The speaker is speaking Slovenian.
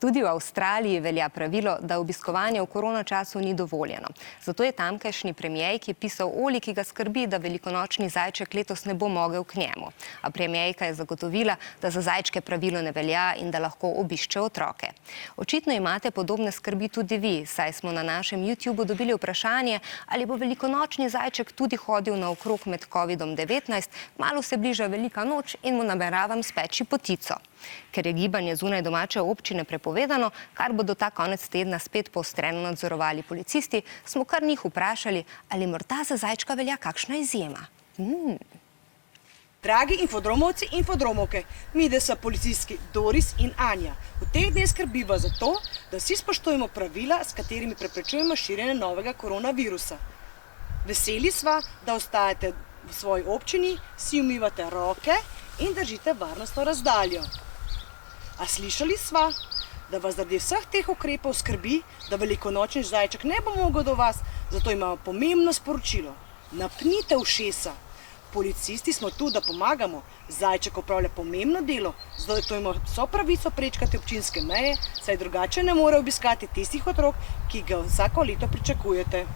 Tudi v Avstraliji velja pravilo, da obiskovanje v koronačasu ni dovoljeno. Zato je tamkajšnji premierki pisal Oli, ki ga skrbi, da velikonočni zajček letos ne bo mogel k njemu. A premierka je zagotovila, da za zajčke pravilo ne velja in da lahko obišče otroke. Očitno imate podobne skrbi tudi vi, saj smo na našem YouTubeu dobili vprašanje, ali bo velikonočni zajček tudi hodil naokrog med COVID-19, kmalu se bliža velika noč in mu nameravam speči potico. Ker je gibanje zunaj domače občine prepovedano, kar bodo ta konec tedna spet poostreno nadzorovali policisti, smo kar njih vprašali, ali morda za zajčka velja kakšna izjema. Dragi infodromovci in infodromovke, midve so policistki Doris in Anja. V teh dneh skrbiva za to, da vsi spoštujemo pravila, s katerimi preprečujemo širjenje novega koronavirusa. Veseli sva, da ostajate v svoji občini, si umivate roke in držite varnostno razdaljo. A slišali sva, da vas zaradi vseh teh ukrepov skrbi, da velikonočni zajček ne bo mogel do vas, zato imamo pomembno sporočilo. Napnite ušesa. Policisti smo tu, da pomagamo. Zajček opravlja pomembno delo, zato ima vso pravico prečkati občinske meje, saj drugače ne more obiskati tistih otrok, ki ga vsako leto pričakujete.